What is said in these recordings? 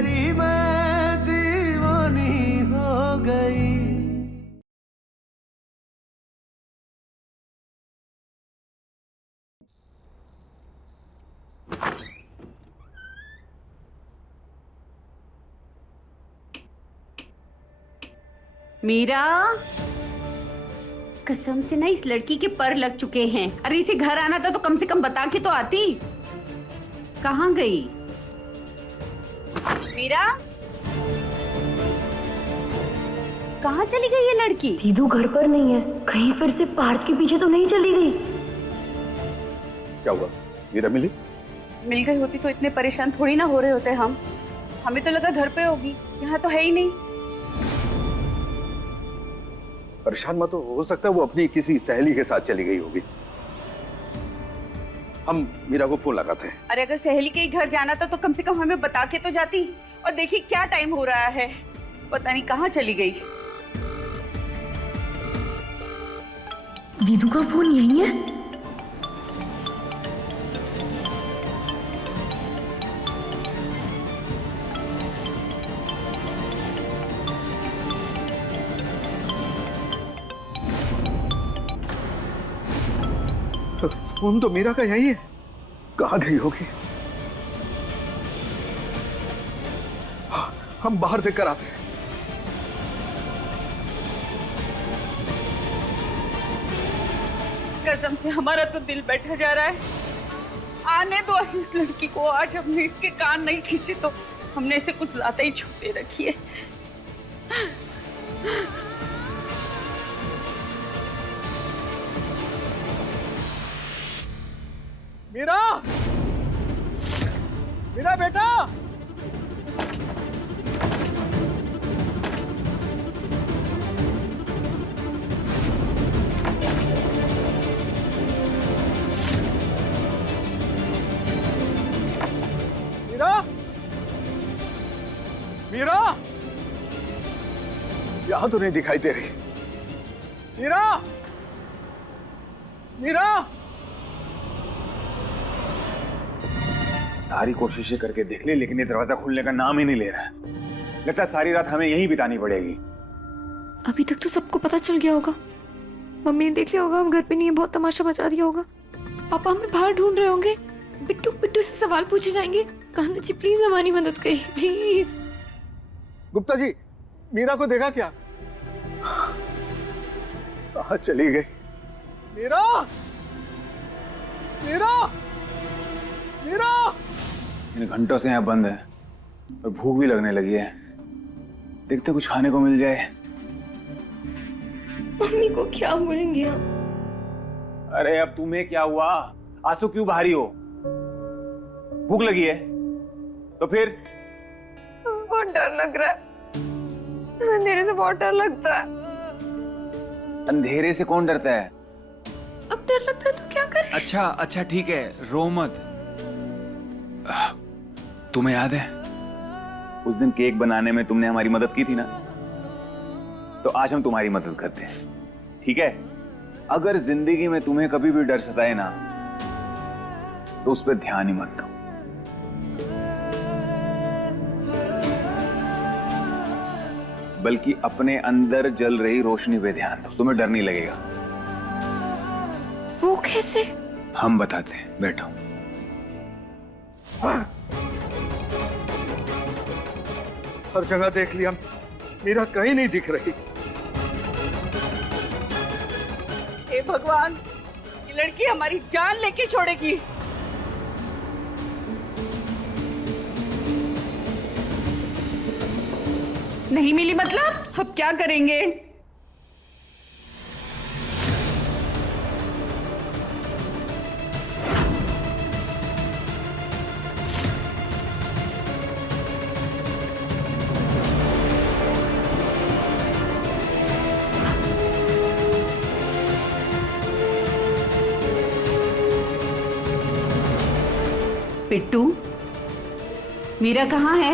तेरी मैं दीवानी हो गई। मीरा, कसम से ना इस लड़की के पर लग चुके हैं। अरे इसे घर आना था तो कम से कम बता के तो आती। कहाँ गई? मीरा, कहाँ चली गई ये लड़की? दीदू घर पर नहीं है, कहीं फिर से पार्थ के पीछे तो नहीं चली गई? क्या हुआ? मीरा मिली? मिल गई होती तो इतने परेशान थोड़ी ना हो रहे होते हम। हमें तो लगा घर पे होगी, यहाँ तो है ही नहीं। परेशान मत हो सकता है वो अपनी किसी सहेली के साथ चली गई होगी। हम मीरा को फोन लगाते हैं। अरे अगर सहेली के ही घर जाना था तो कम से कम हमें बता के तो जाती। और देखिए क्या टाइम हो रहा है, पता नहीं कहाँ चली गई। दीदू का फोन यहीं है? फोन तो मीरा का यही है, कहाँ गई होगी? हम बाहर देख कर आते हैं। कसम से हमारा तो दिल बैठा जा रहा है। आने दो आज इस लड़की को। आज हमने इसके कान नहीं खींचे तो हमने इसे कुछ ज्यादा ही छुपे रखी है। मीरा, मीरा बेटा, मीरा, मीरा, यहां तो नहीं दिखाई दे रही। मीरा, मीरा, सारी कोशिशें करके देख ली लेकिन ये दरवाजा खुलने का नाम ही नहीं ले रहा है। लगता है सारी रात हमें यहीं बितानी पड़ेगी। अभी तक तो सबको पता चल गया होगा। मम्मी ने देख लिया होगा हम घर पे नहीं है, बहुत तमाशा मचा दिया होगा। पापा हमें बाहर ढूंढ रहे होंगे, बिट्टू बिट्टू से सवाल पूछे जाएंगे। कान्हा जी प्लीज हमारी मदद करिए प्लीज। गुप्ता जी, मीरा को देखा क्या? कहाँ चली गई? मीरा, मीरा, मीरा! इन घंटों से यहाँ बंद है और भूख भी लगने लगी है। देखते कुछ खाने को मिल जाए। मम्मी को क्या बोलेंगे हम? अरे अब तुम्हें क्या हुआ? आंसू क्यों भारी हो? भूख लगी है तो फिर? बहुत डर लग रहा है, अंधेरे से बहुत डर लगता है। अंधेरे से कौन डरता है? अब डर लगता है तो क्या करें? अच्छा अच्छा ठीक है, रो मत। तुम्हें याद है उस दिन केक बनाने में तुमने हमारी मदद की थी ना, तो आज हम तुम्हारी मदद करते हैं, ठीक है? अगर जिंदगी में तुम्हें कभी भी डर सताए ना तो उस पर ध्यान ही मत दो। बल्कि अपने अंदर जल रही रोशनी पे ध्यान दो, तुम्हें डर नहीं लगेगा। वो कैसे? हम बताते हैं, बैठो। हर जगह देख लिया, मीरा कहीं नहीं दिख रही। हे भगवान, ये लड़की हमारी जान लेके छोड़ेगी। नहीं मिली मतलब? अब क्या करेंगे? पिट्टू, मीरा कहाँ है?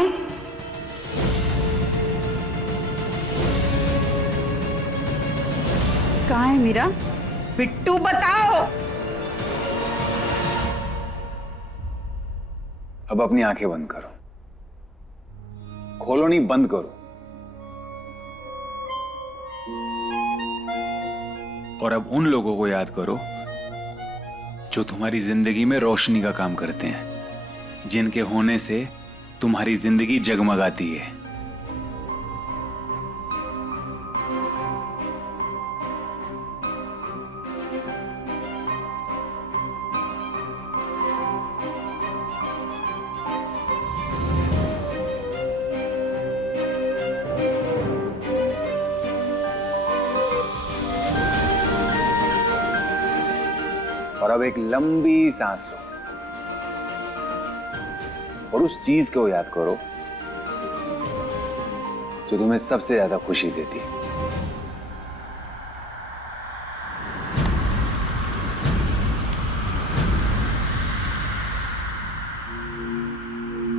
कहाँ है मीरा? पिट्टू बताओ। अब अपनी आंखें बंद करो। खोलो नहीं, बंद करो। और अब उन लोगों को याद करो जो तुम्हारी जिंदगी में रोशनी का काम करते हैं, जिनके होने से तुम्हारी जिंदगी जगमगाती है। और अब एक लंबी सांस लो और उस चीज को याद करो जो तुम्हें सबसे ज्यादा खुशी देती है।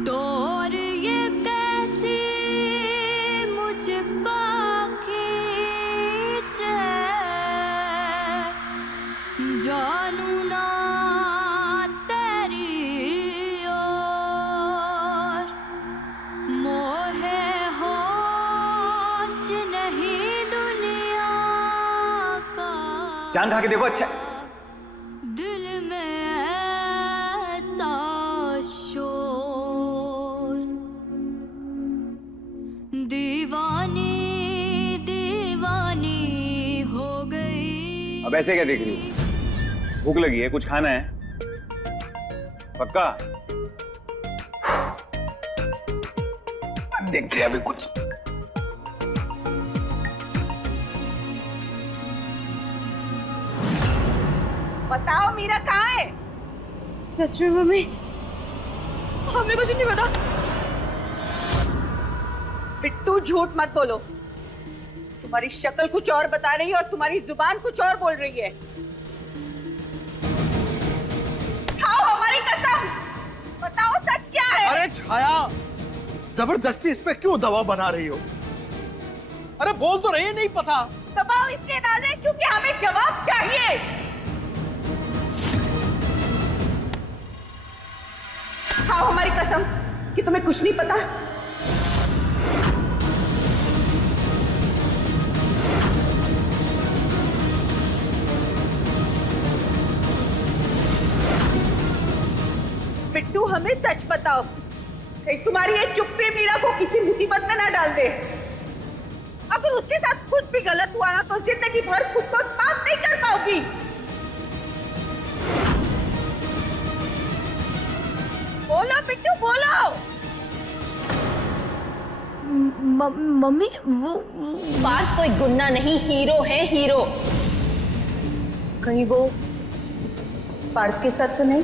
और ये कैसी मुझको खींचे, जानू ना तेरी ओर, मोहे होश नहीं दुनिया का। चांद खा के देखो। अच्छा, दिल में ऐसा शोर, दीवानी दीवानी हो गई। अब ऐसे क्या देख रही हो? भूख लगी है, कुछ खाना है? पक्का? देखते हैं अभी कुछ। बताओ मीरा कहाँ है? सच में मम्मी, हमें कुछ नहीं पता। बिट्टू झूठ मत बोलो। तुम्हारी शक्ल कुछ और बता रही है और तुम्हारी जुबान कुछ और बोल रही है। खाओ हमारी कसम, बताओ सच क्या है? अरे छाया, जबरदस्ती इस पे क्यों दबाव बना रही हो? अरे बोल तो रही, नहीं पता। दबाव इसलिए डाल रहे हैं क्योंकि हमें जवाब चाहिए। खाओ हमारी कसम कि तुम्हें कुछ नहीं पता। बिट्टू हमें सच बताओ, कहीं तुम्हारी ये चुप्पी मीरा को किसी मुसीबत में ना डाल दे। अगर उसके साथ कुछ भी गलत हुआ ना तो जिंदगी भर खुद को माफ नहीं कर पाओगी। बोलो बिट्टू बोलो। मम्मी वो पार्थ कोई गुंडा नहीं, हीरो है, हीरो। कहीं वो पार्थ के साथ तो नहीं?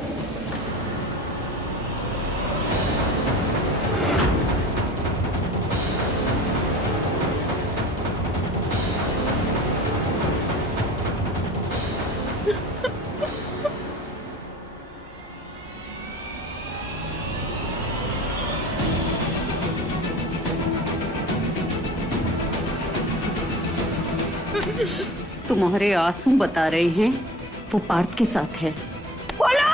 तुम्हारे आंसू बता रहे हैं वो पार्थ के साथ है। बोलो।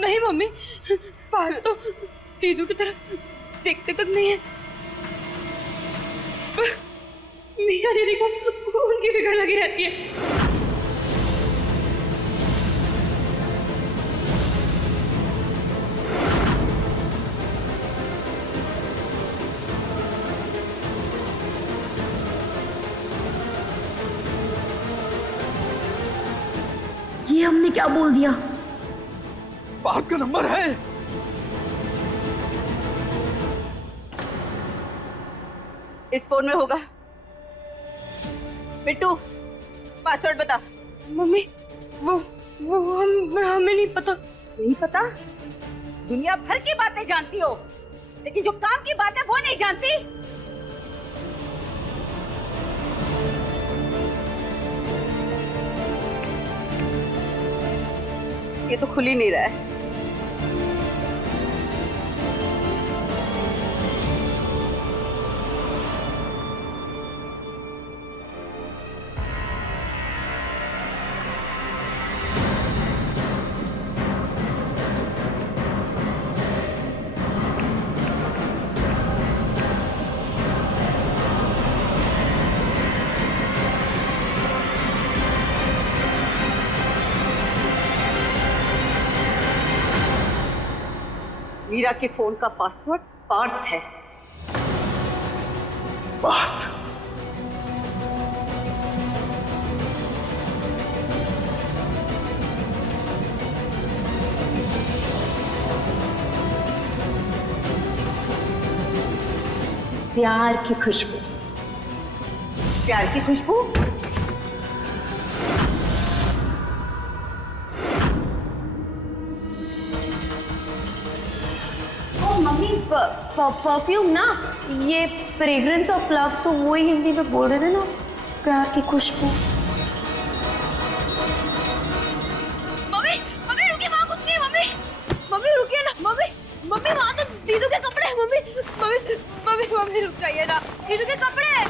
नहीं मम्मी, पार्थ तो दीदू की तरफ देखते तक नहीं है, बस मीरा दीदी को उनकी फिक्र लगी रहती है। ये हमने क्या बोल दिया? पार्थ का नंबर है। इस फोन में होगा। बिट्टू पासवर्ड बता। मम्मी वो हमें नहीं पता। नहीं पता? दुनिया भर की बातें जानती हो, लेकिन जो काम की बात है वो नहीं जानती। ये तो खुल ही नहीं रहा है। मीरा के फोन का पासवर्ड पार्थ है। पार्थ? प्यार की खुशबू। प्यार की खुशबू? ओ मम्मी, परफ्यूम ना, ये फ्रेग्रेंस ऑफ लव, तो वही हिंदी में बोल रहे थे ना, प्यार की खुशबू। मम्मी मम्मी रुकिए, वहाँ कुछ नहीं है। मम्मी मम्मी रुकिए ना। मम्मी मम्मी वहाँ तो दीदू के कपड़े हैं। मम्मी मम्मी मम्मी मम्मी रुक जाइए ना, दीदू के कपड़े हैं।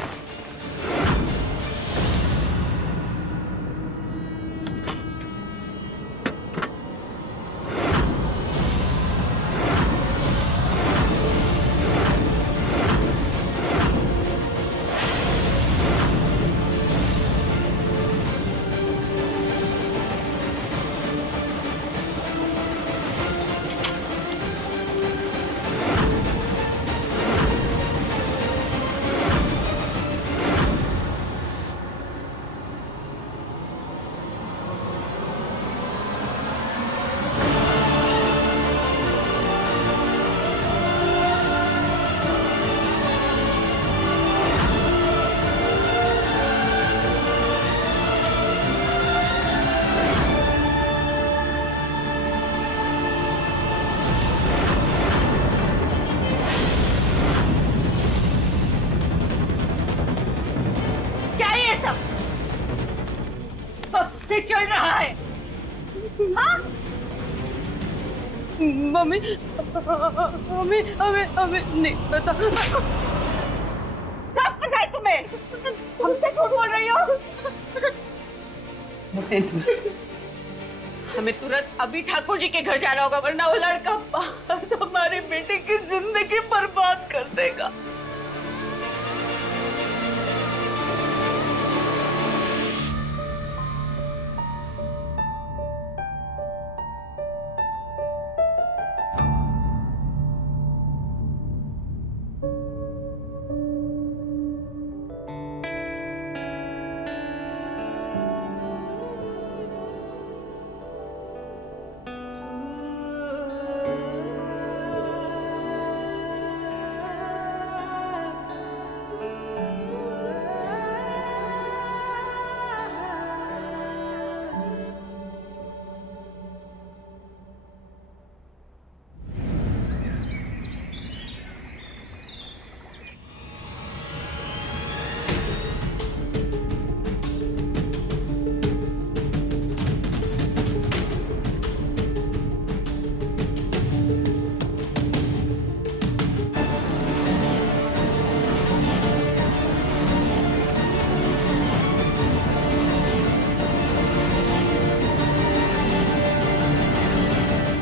से चल रहा है? हाँ? मम्मी हमें हमें हमें नहीं पता। सब पता है तुम्हें? हमसे झूठ बोल रही हो? हमें तुरंत अभी ठाकुर जी के घर जाना होगा, वरना वो लड़का पार्थ हमारे बेटे की जिंदगी बर्बाद कर देगा।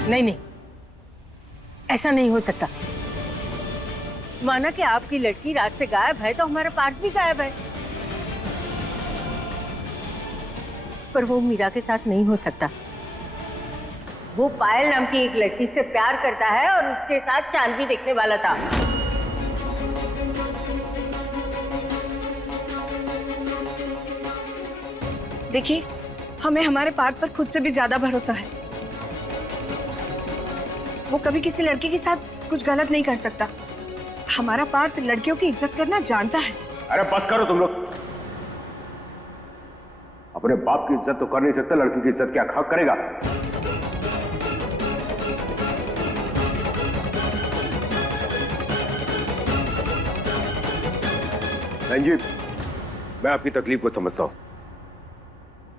नहीं नहीं, ऐसा नहीं हो सकता। माना कि आपकी लड़की रात से गायब है, तो हमारा पार्थ भी गायब है। पर वो मीरा के साथ नहीं हो सकता। वो पायल नाम की एक लड़की से प्यार करता है और उसके साथ चांद भी देखने वाला था। देखिए, हमें हमारे पार्थ पर खुद से भी ज्यादा भरोसा है। वो कभी किसी लड़की के साथ कुछ गलत नहीं कर सकता। हमारा पार्थ लड़कियों की इज्जत करना जानता है। अरे बस करो तुम लोग। अपने बाप की इज्जत तो कर नहीं सकता, लड़की की इज्जत क्या हक करेगा? रंजीत, मैं आपकी तकलीफ को समझता हूं।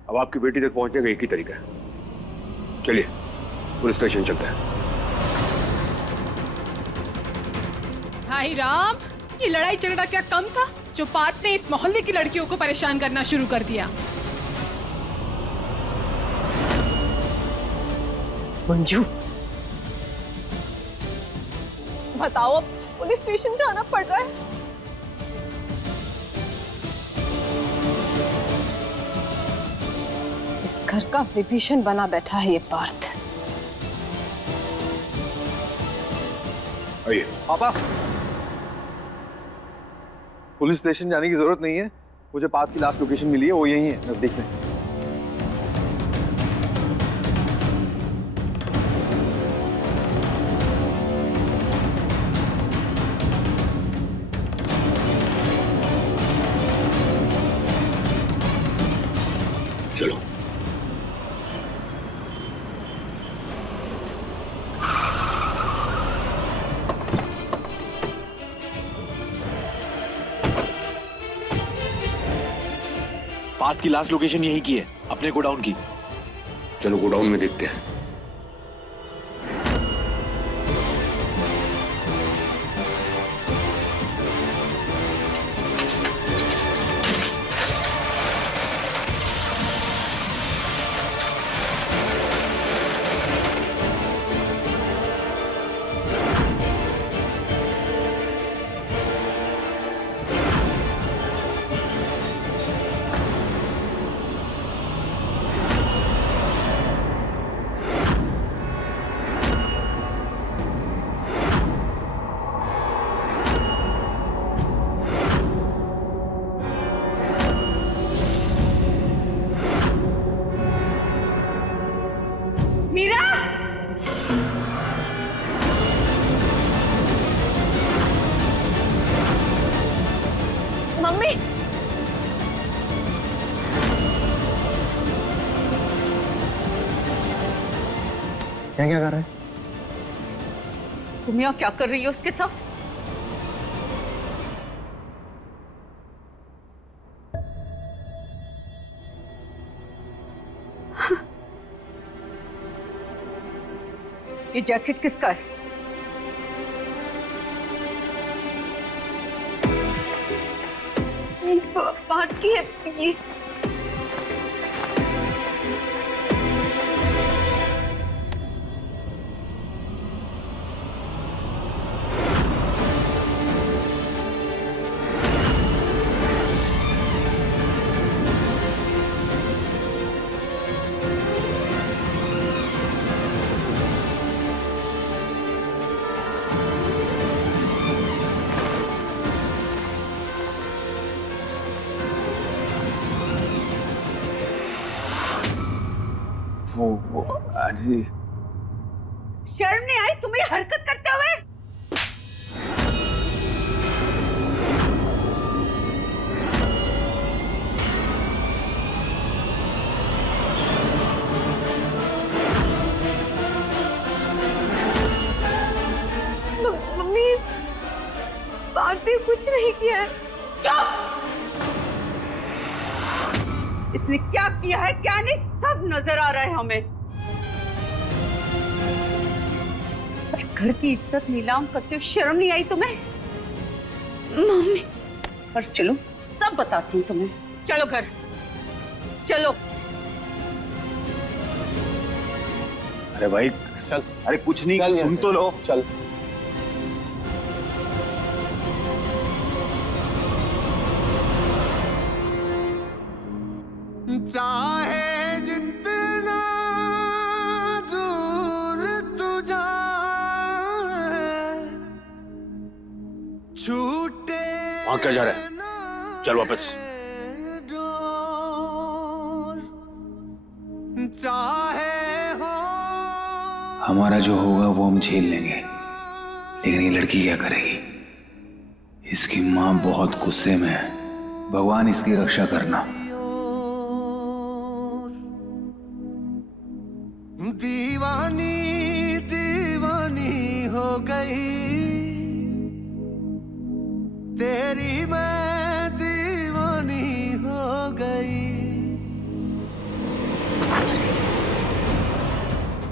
अब आपकी बेटी तक पहुंचने का एक ही तरीका है। चलिए पुलिस स्टेशन चलते हैं। भाई राम, ये लड़ाई झगड़ा क्या कम था जो पार्थ ने इस मोहल्ले की लड़कियों को परेशान करना शुरू कर दिया। मंजू, बताओ, अब पुलिस स्टेशन जाना पड़ रहा है। इस घर का विभीषण बना बैठा है ये पार्थ। आइए। पापा, पुलिस स्टेशन जाने की जरूरत नहीं है। मुझे पार्थ की लास्ट लोकेशन मिली है, वो यहीं है, नजदीक में। चलो। पार्थ की लास्ट लोकेशन यहीं की है, अपने गोडाउन की। चलो गोडाउन में देखते हैं। मीरा, मम्मी क्या क्या कर रहे हैं? तुम यहाँ क्या कर रही हो उसके साथ? ये जैकेट किसका है? ये पार्थ की है ये। वो जी, शर्म नहीं आई तुम्हें हरकत करते हुए? मम्मी पार्थ ने कुछ नहीं किया है। चुप! इसने क्या किया है क्या नहीं सब नजर आ रहा है हमें। घर की इज्जत नीलाम करते हो, शर्म नहीं आई तुम्हें? मम्मी पर चलो सब बताती हूँ तुम्हें। चलो घर चलो। अरे भाई चल। अरे कुछ नहीं, सुन तो लो। चल। चाहे जितना दूर तू जाए, छूटे वहां क्या जा रहा है? चल वापस। चाहे हो हमारा जो होगा वो हम झेल लेंगे, लेकिन ये लड़की क्या करेगी? इसकी माँ बहुत गुस्से में है। भगवान इसकी रक्षा करना। दीवानी दीवानी हो गई, तेरी मैं दीवानी हो गई।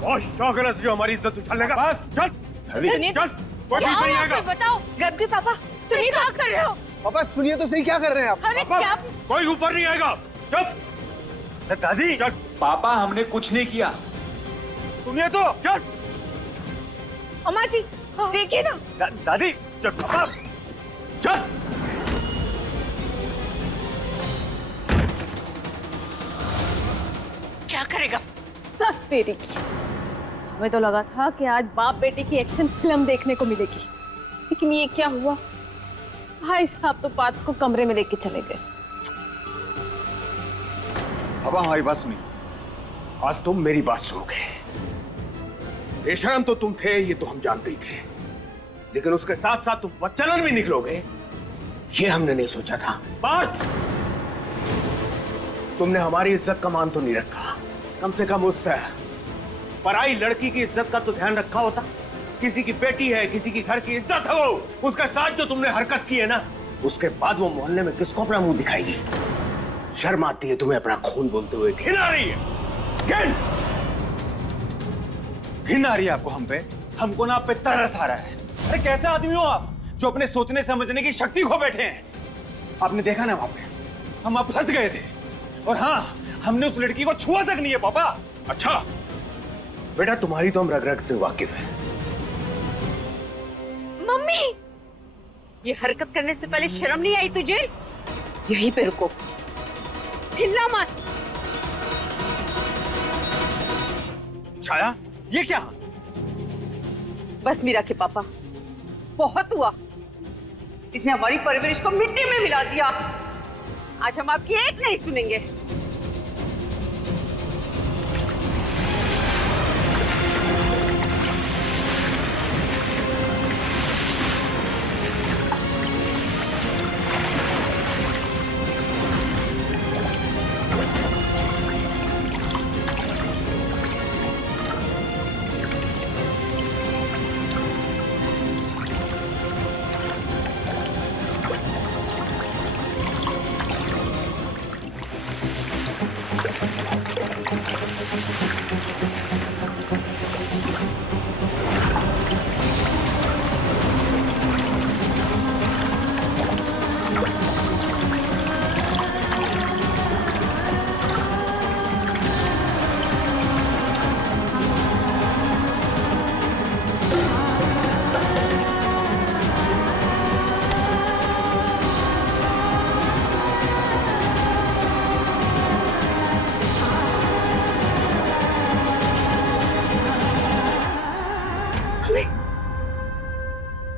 बहुत शौक है तुझे हमारी इज्जत उछालने का। बस चल। सुनीत, चल। कोई क्या नहीं हुआ आएगा। फिर बताओ। गर्भ पापा सुनीत क्या कर रहे हो? पापा सुनिए तो सही, क्या कर रहे हैं आप? अरे पापा, क्या? कोई ऊपर नहीं आएगा। चुप। दादी चल। पापा हमने कुछ नहीं किया। सुनिए तो चल। अम्मा जी देखिए ना। दादी चल। पापा चल। क्या करेगा? सस तेरी की। हमें तो लगा था कि आज बाप बेटे की एक्शन फिल्म देखने को मिलेगी। लेकिन ये क्या हुआ, भाई साहब तो पार्थ को कमरे में लेके चले गए। अब हमारी बात सुनिए, आज तुम मेरी बात सुनोगे। बेशरम तो तुम थे, ये तो हम जानते ही थे, लेकिन उसके साथ साथ तुम बच्चलन भी निकलोगे, ये हमने नहीं सोचा था। पार्थ, तुमने हमारी इज्जत का मान तो नहीं रखा, कम से कम उससे पराई लड़की की इज्जत का तो ध्यान रखा होता। किसी की बेटी है, किसी की घर की इज्जत है, वो उसके साथ जो तुमने हरकत की है ना, उसके बाद वो मोहल्ले में किसको अपना मुंह दिखाएगी? शर्म आती है तुम्हें अपना खून बोलते हुए? घिन आ रही है, घिन आ रही है आपको हम पे? हमको ना आप पे तरस आ रहा है। अरे कैसे आदमी हो आप जो अपने सोचने समझने की शक्ति खो बैठे हैं? आपने देखा ना वहां पे हम आप फंस गए थे, और हाँ, हमने उस लड़की को छुआ तक नहीं है पापा। अच्छा बेटा, तुम्हारी तो हम रग रग से वाकिफ हैं। मम्मी, ये हरकत करने से पहले शर्म नहीं आई तुझे? यहीं पे रुको, हिलना मत। छाया, ये क्या? बस मीरा के पापा, बहुत हुआ। इसने हमारी परवरिश को मिट्टी में मिला दिया। आज हम आपकी एक नहीं सुनेंगे।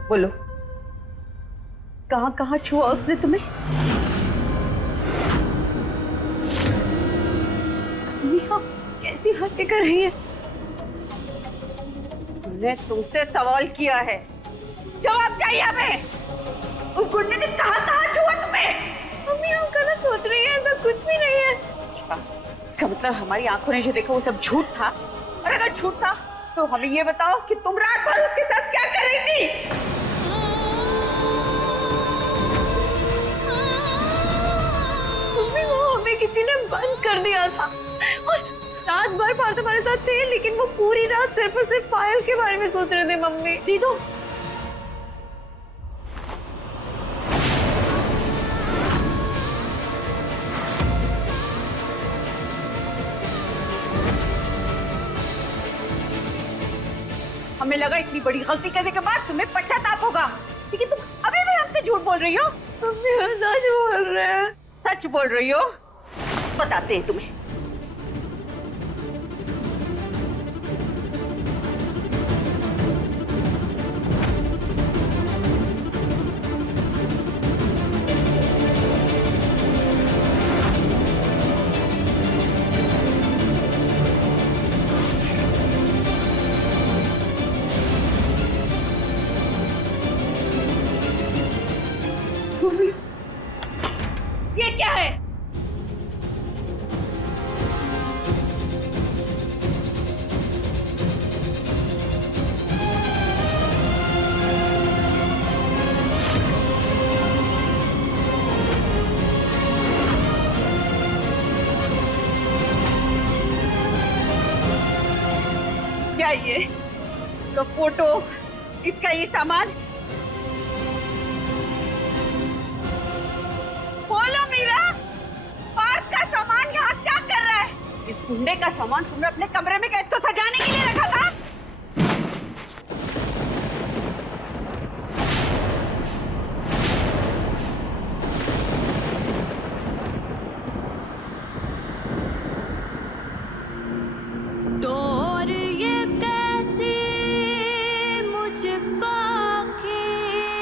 बोलो, कहां कहां छुआ उसने तुम्हें? कैसी बातें कर रही है? उसने तुमसे सवाल किया है, जवाब चाहिए हमें। उस गुंडे ने कहां कहां छुआ तुम्हें? मम्मी हम गलत सोच रही है, ऐसा कुछ भी नहीं है। अच्छा, इसका मतलब हमारी आंखों ने जो देखा वो सब झूठ था। और अगर झूठ था तो हमें ये बताओ कि तुम रात भर उसके साथ क्या कर रही थी? मम्मी वो हमें किसी ने बंद कर दिया था, और रात भर पार्थ हमारे साथ थे, लेकिन वो पूरी रात सिर्फ और सिर्फ फाइल के बारे में सोच रहे थे। मम्मी दीदो, हमें लगा इतनी बड़ी गलती करने के बाद तुम्हें पश्चाताप होगा, लेकिन तुम अभी भी हमसे झूठ बोल रही हो। मम्मी हम सच बोल रहे हैं। सच बोल रही हो? बताते हैं तुम्हें। ये क्या है? क्या ये? इसका फोटो, इसका ये सामान? बोलो मीरा, पार्थ का सामान यहाँ क्या कर रहा है? इस गुंडे का सामान तुमने अपने कमरे में इसको सजाने के लिए रखा था? और ये कैसी मुझको की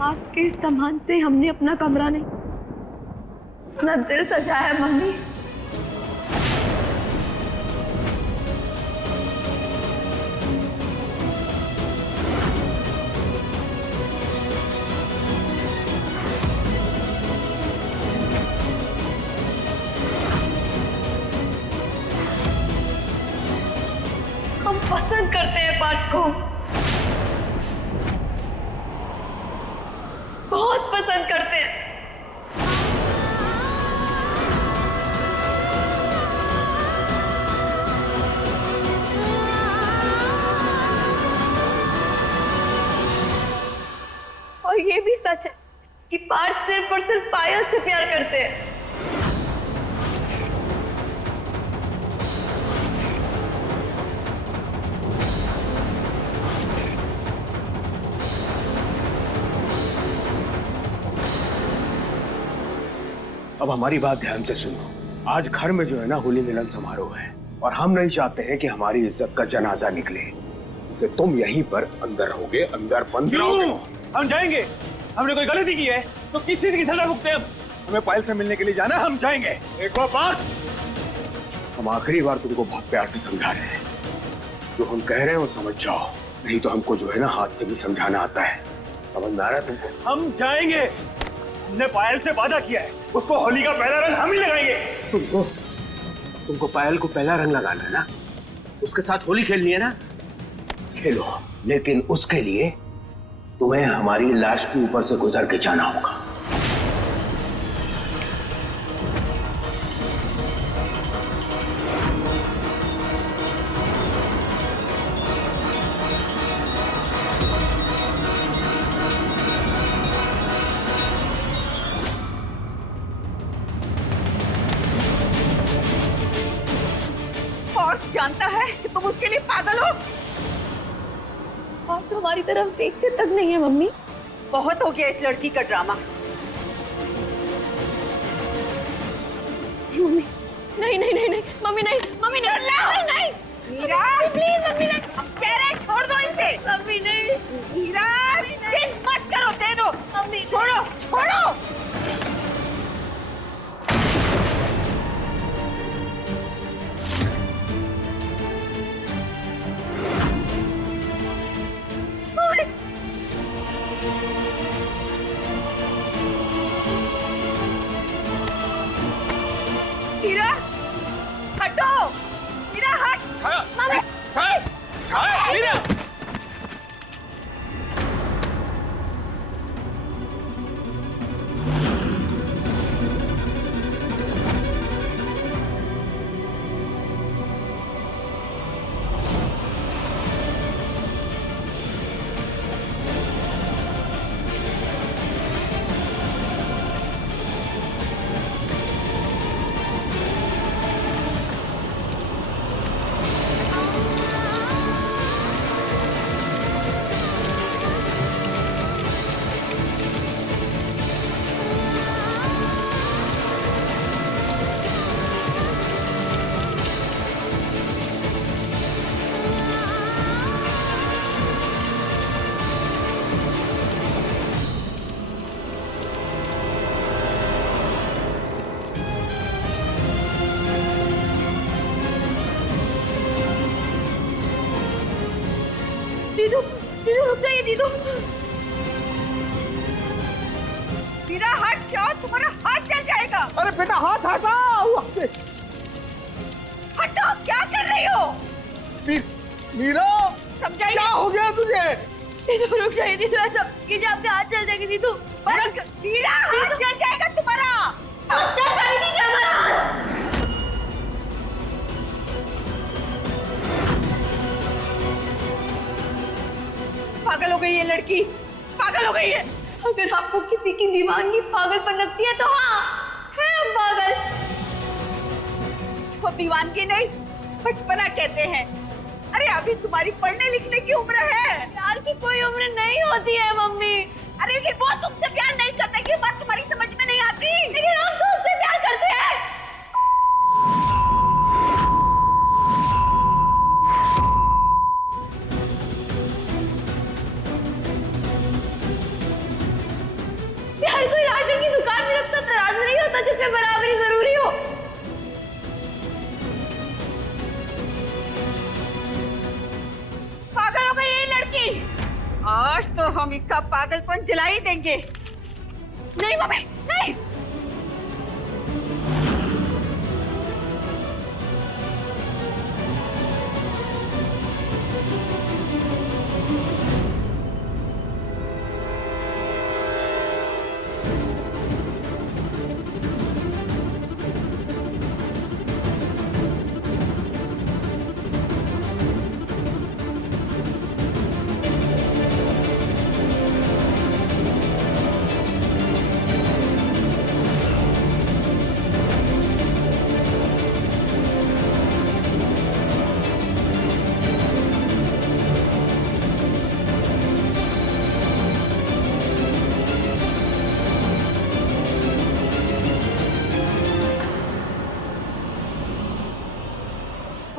हाथ के सामान से हमने अपना कमरा नहीं, अपना दिल सजाया है मम्मी। हम पसंद करते हैं पार्थ को, बहुत पसंद करते हैं। और ये भी सच है कि पार्थ सिर्फ और सिर्फ पायल से प्यार करते हैं। अब हमारी बात ध्यान से सुनो। आज घर में जो है ना होली मिलन समारोह है और हम नहीं चाहते हैं कि हमारी इज्जत का जनाजा निकले, इसलिए तुम यहीं पर अंदर रहोगे, अंदर बंद रहोगे। हम जाएंगे। हमने कोई गलती की है तो किस चीज की सजा भुगते हम? हमें पायल से मिलने के लिए जाना, हम जाएंगे। देखो बात, हम आखिरी बार तुमको बहुत प्यार से समझा रहे हैं, जो हम कह रहे हैं वो समझ जाओ, नहीं तो हमको जो है ना हाथ से भी समझाना आता है। समझ में आ रहा है तुमको? हम जाएंगे। हमने पायल से वादा किया है, उसको होली का पहला रंग हम ही लगाएंगे। तुमको पायल को पहला रंग लगाना है ना, उसके साथ होली खेलनी है ना, खेलो, लेकिन उसके लिए तुम्हें हमारी लाश के ऊपर से गुजर के जाना होगा। जानता है कि तुम उसके लिए पागल हो। आप तो हमारी तरफ देखते तक नहीं है मम्मी। बहुत हो गया इस लड़की का ड्रामा। मम्मी नहीं नहीं नहीं नहीं मम्मी नहीं, मम्मी नहीं नहीं नहीं मीरा प्लीज मम्मी नहीं, कह रहे छोड़ दो इसे। मम्मी नहीं मीरा जिद मत करो, दे दो। मम्मी छोड़ो छोड़ो। मीरा हटो, मीरा हट। मम्मी मीरा दीदू दीदू रुक जाइए दीदू। मीरा हट जाओ, तुम्हारा हाथ जल जाएगा। अरे बेटा हाथ हटाओ। हटो, क्या कर रही हो? मीरा समझाइए। क्या हो गया तुझे? दीदू रुक जाइए दीदू, ऐसा कीजिए आपके हाथ जल जाएगी दीदू। मीरा हाथ जल जाएगा तुम्हारा। अच्छा कर दीजिए हमारा हाथ। पागल हो गई है लड़की, पागल हो गई है। अगर आपको किसी की दीवानगी पागलपन लगती है तो हाँ है हम पागल। इसको दीवानगी नहीं बचपना कहते हैं। अरे अभी तुम्हारी पढ़ने लिखने की उम्र है। प्यार की कोई उम्र नहीं होती है मम्मी। अरे लेकिन वो तुमसे प्यार नहीं करते, ये बात तुम्हारी समझ में नहीं आती। लेकिन हम तो उससे प्यार करते हैं। हर कोई राशन की दुकान में रखता तराजू नहीं होता जिसमें बराबरी जरूरी हो। पागल हो गई ये लड़की। आज तो हम इसका पागलपन जला ही देंगे। नहीं मम्मी नहीं।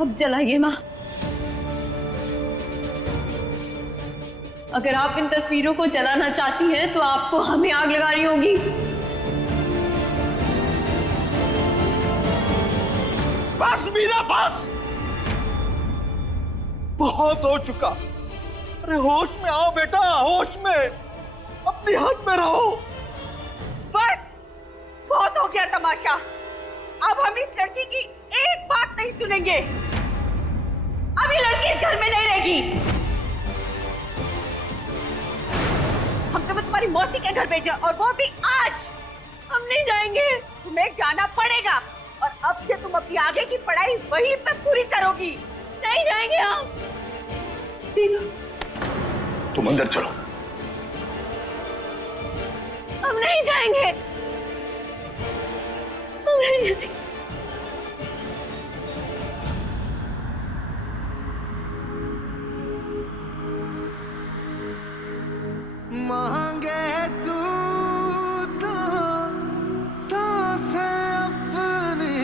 अब जलाइए माँ। अगर आप इन तस्वीरों को जलाना चाहती हैं तो आपको हमें आग लगानी होगी। बस मीरा बस, बहुत हो चुका। अरे होश में आओ बेटा, होश में, अपनी हाथ में रहो। बस बहुत हो गया तमाशा। अब हम इस लड़की की एक बात नहीं सुनेंगे। अब ये लड़की इस घर में नहीं रहेगी। हम तुम्हारी मौसी के घर भेजा, और वो भी आज। हम नहीं जाएंगे। तुम्हें जाना पड़ेगा, और अब से तुम अपनी आगे की पढ़ाई वहीं पे पूरी करोगी। नहीं जाएंगे हम। दीदू तुम अंदर चलो। हम नहीं जाएंगे। हम नहीं जाएंगे। मांगे तू तो सांसें अपनी,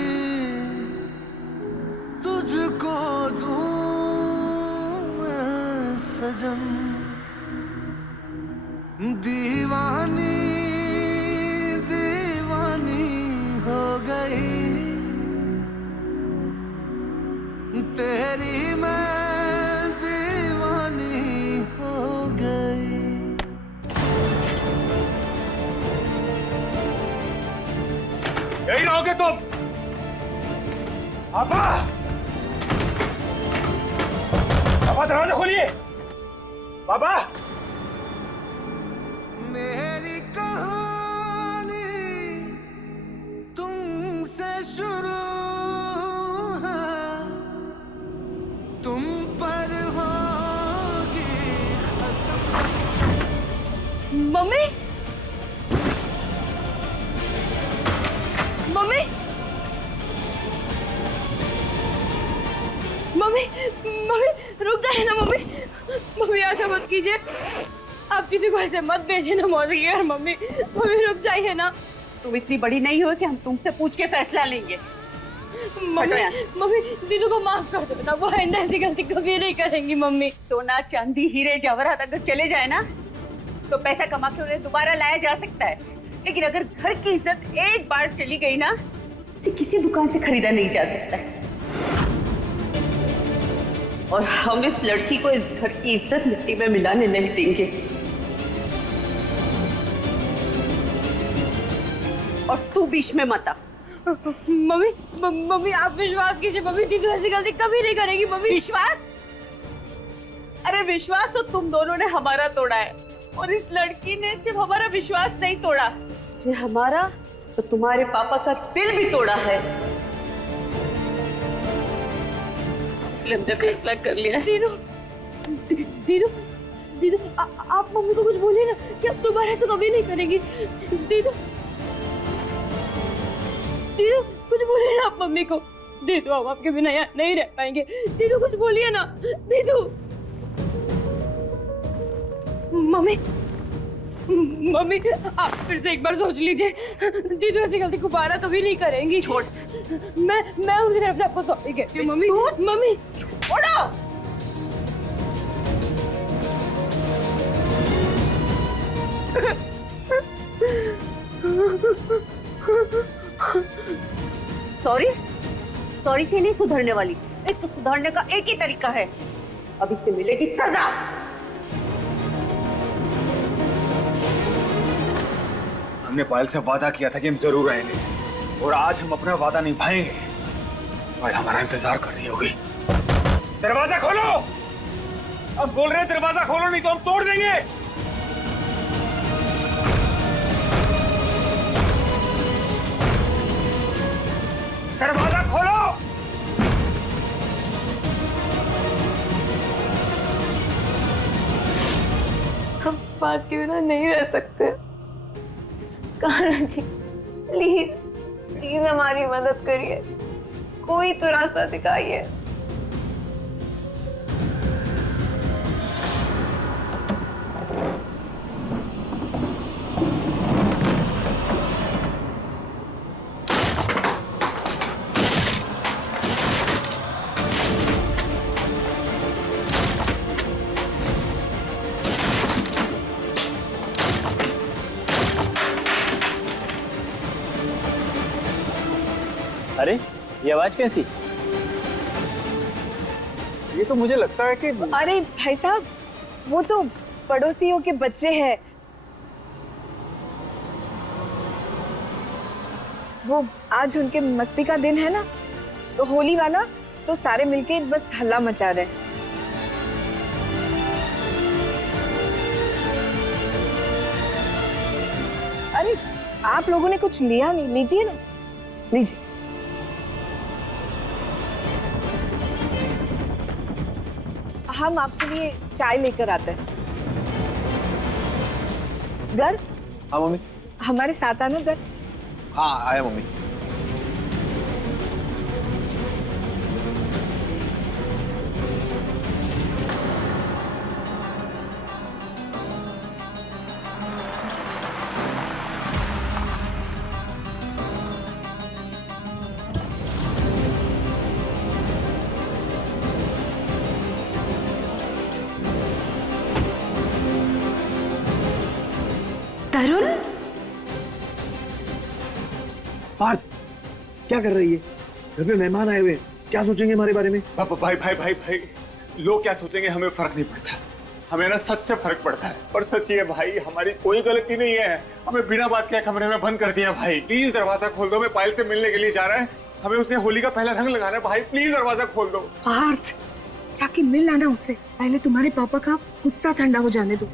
तुझको दूं मैं सजन। दीवानी दीवानी हो गई तेरी, मैं दीवानी हो गई। यही रहोगे तुम? पापा, पापा दरवाजा खोलिए। पापा, मेरी कहानी तुमसे शुरू है, तुम पर होगी मम्मी मम्मी मम्मी मम्मी रुक जाए ना मम्मी। मम्मी ऐसा मत कीजिए। आप किसी को ऐसे मत भेजिए ना मौसी के घर। मम्मी मम्मी रुक जाइए ना। तुम इतनी बड़ी नहीं हो कि हम तुमसे पूछ के फैसला लेंगे। मम्मी मम्मी दीदू को माफ कर दो ना, वो आइंदा ऐसी गलती कभी नहीं करेंगी। मम्मी सोना चांदी हीरे जवाहरात अगर चले जाए ना तो पैसा कमा के उन्हें दोबारा लाया जा सकता है, लेकिन अगर घर की इज्जत एक बार चली गई ना, उसे किसी दुकान से खरीदा नहीं जा सकता है। और हम इस लड़की को इस घर की इज्जत मिट्टी में मिलाने नहीं देंगे। और तू बीच में मत आ। मम्मी मम्मी आप विश्वास कीजिए। मम्मी दीदू ऐसी गलती कभी नहीं करेगी। मम्मी विश्वास? अरे विश्वास तो तुम दोनों ने हमारा तोड़ा है, और इस लड़की ने सिर्फ हमारा विश्वास नहीं तोड़ा, इसने हमारा तो तुम्हारे पापा का दिल भी तोड़ा है। इसलिए हमने फैसला कर लिया। दीदू दीदू दीदू आप मम्मी को कुछ बोलिए ना कि अब दोबारा ऐसा कभी नहीं करेंगी। दीदू दीदू कुछ बोलिए ना आप मम्मी को। दीदू हम आपके बिना यहाँ नहीं रह पाएंगे। दीदू कुछ बोलिए ना। दीदू मम्मी मम्मी आप फिर से एक बार सोच लीजिए। दीदू ऐसी गलती दोबारा कभी नहीं करेंगी। छोड़। मैं उनकी तरफ से आपको सॉरी कहती हूँ। मम्मी मम्मी छोड़ो। सॉरी सॉरी से नहीं सुधरने वाली। इसको सुधारने का एक ही तरीका है, अब इससे मिलेगी सजा। हमने पायल से वादा किया था कि हम जरूर आएंगे, और आज हम अपना वादा निभाएंगे। पायल हमारा इंतजार कर रही होगी। दरवाजा खोलो, अब बोल रहे हैं दरवाजा खोलो, नहीं तो हम तोड़ देंगे। दरवाजा खोलो। हम बात के बिना नहीं रह सकते। कान्हा जी प्लीज प्लीज हमारी मदद करिए, कोई तो रास्ता दिखाइए। अरे ये आवाज कैसी? ये तो मुझे लगता है कि अरे भाई साहब, वो तो पड़ोसियों के बच्चे हैं। वो आज उनके मस्ती का दिन है ना, तो होली वाला, तो सारे मिलके बस हल्ला मचा रहे हैं। अरे आप लोगों ने कुछ लिया नहीं, लीजिए ना, लीजिए। हम आपके लिए चाय लेकर आते हैं। घर हाँ मम्मी। हमारे साथ आना जरा। हाँ आया मम्मी। तरुण, पार्थ क्या कर रही है? घर पे मेहमान आए हुए हैं, क्या सोचेंगे हमारे बारे में? भाई भाई भाई भाई, लोग क्या सोचेंगे हमें फर्क नहीं पड़ता। हमें ना सच से फर्क पड़ता है, और सच ये भाई हमारी कोई गलती नहीं है। हमें बिना बात के कमरे में बंद कर दिया। भाई प्लीज दरवाजा खोल दो, मैं पायल से मिलने के लिए जा रहा है। हमें उसने होली का पहला रंग लगाना है। भाई प्लीज दरवाजा खोल दो। पार्थ जाके मिल आना उससे, पहले तुम्हारे पापा का गुस्सा ठंडा हो जाने दो।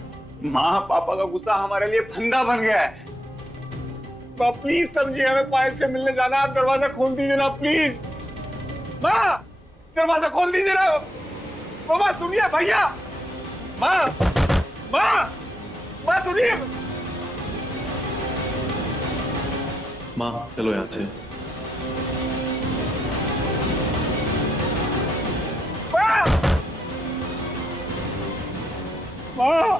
माँ पापा का गुस्सा हमारे लिए फंदा बन गया है। तो प्लीज समझिए, हमें पायल से मिलने जाना। आप दरवाजा खोल दीजिए ना प्लीज। माँ दरवाजा खोल दीजिए ना। माँ सुनिए भैया। माँ माँ माँ सुनिए। माँ चलो यहाँ से। माँ माँ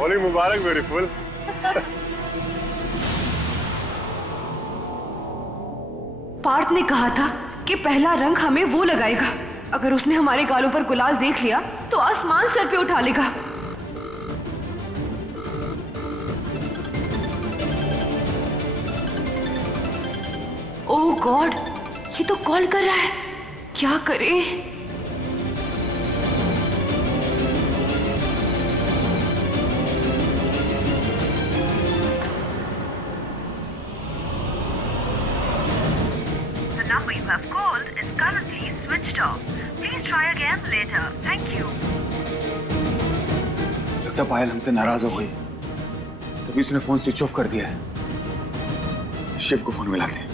होली मुबारक ब्यूटीफुल। पार्थ ने कहा था कि पहला रंग हमें वो लगाएगा। अगर उसने हमारे गालों पर गुलाल देख लिया तो आसमान सर पे उठा लेगा। ओह गॉड, ये तो कॉल कर रहा है, क्या करें? number you have called is currently switched off. Please try again later. Thank you. लगता पायल हमसे नाराज हो गई, तभी उसने फोन स्विच ऑफ कर दिया है। शिव को फोन मिलाते हैं।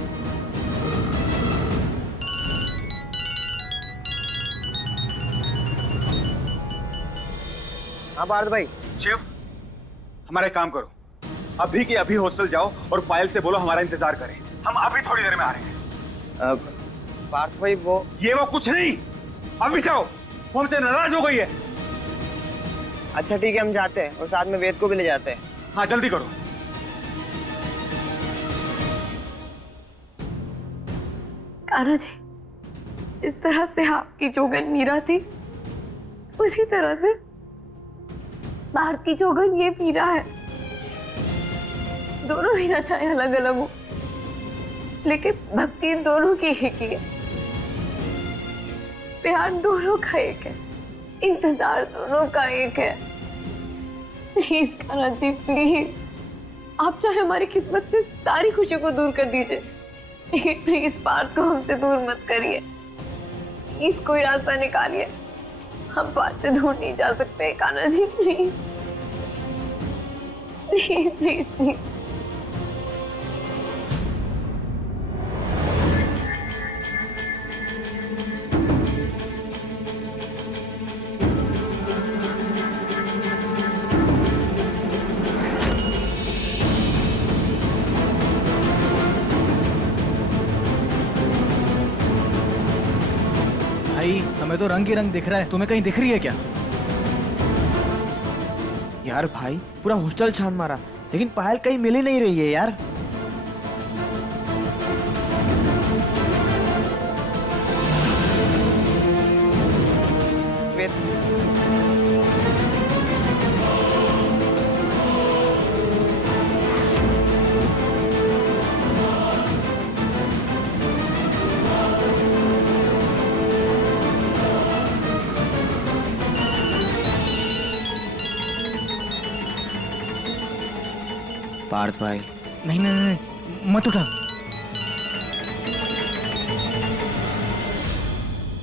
हाँ पार्थ भाई। शिव, हमारा एक काम करो, अभी के अभी हॉस्टल जाओ और पायल से बोलो हमारा इंतजार करें। हम अभी थोड़ी देर में आ रहे हैं। पार्थ भाई वो कुछ नहीं, अभी जाओ, वो हमसे नाराज हो गई है। अच्छा ठीक है, हम जाते हैं और साथ में वेद को भी ले जाते हैं। हाँ जल्दी करो। कान्हा जी, जिस तरह से आपकी जोगन मीरा थी, उसी तरह से भारत की जोगन ये पी रहा है। दोनों पीना चाहे अलग अलग हो, लेकिन भक्ति दोनों की एक ही है, प्यार दोनों का एक है, इंतजार दोनों का एक है। प्लीज कान्हा जी प्लीज, आप चाहे हमारी किस्मत से सारी खुशियों को दूर कर दीजिए, लेकिन प्लीज पार्थ को हमसे दूर मत करिए। प्लीज कोई रास्ता निकालिए, हम पार्थ से दूर नहीं जा सकते। Kanha ji please please please please. भाई हमें तो रंग ही रंग दिख रहा है, तुम्हें कहीं दिख रही है क्या? यार भाई पूरा हॉस्टल छान मारा, लेकिन पायल कहीं मिल ही नहीं रही है यार। पार्थ भाई नहीं नहीं नहीं, मत उठा।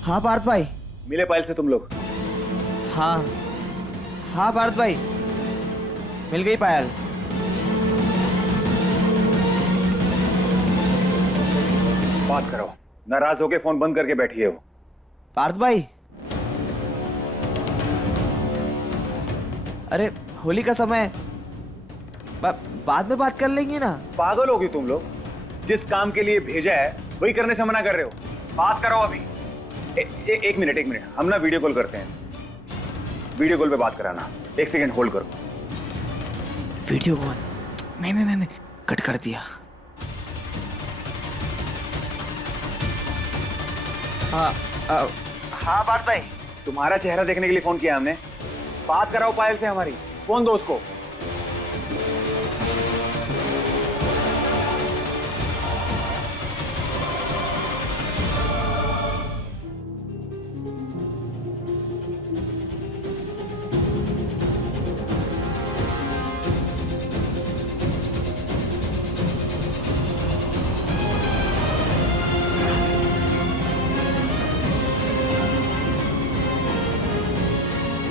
हाँ पार्थ भाई। मिले पायल से तुम लोग? हाँ हाँ पार्थ भाई, मिल गई पायल। बात करो, नाराज होके फोन बंद करके बैठिए हो। पार्थ भाई, अरे होली का समय, बाद में बात कर लेंगे ना। पागल होगी तुम लोग? जिस काम के लिए भेजा है वही करने से मना कर रहे हो। बात करो अभी। एक मिनट, हम ना वीडियो कॉल करते हैं, वीडियो कॉल पे बात कराना। एक सेकंड होल्ड करो। Video call? नहीं नहीं नहीं, कट कर दिया। हाँ पार्थ भाई। तुम्हारा चेहरा देखने के लिए फोन किया हमने। बात कराओ पायल से हमारी, फोन दो उसको।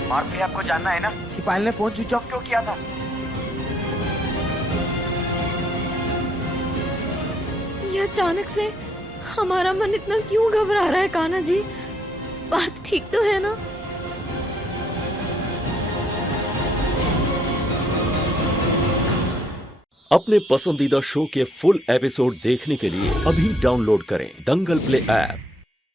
पार्थ भाई, आपको जानना है ना कि पायल ने फोन स्विच ऑफ क्यों किया था? ये अचानक से हमारा मन इतना क्यों घबरा रहा है कान्हा जी? पार्थ ठीक तो है ना? अपने पसंदीदा शो के फुल एपिसोड देखने के लिए अभी डाउनलोड करें दंगल प्ले ऐप।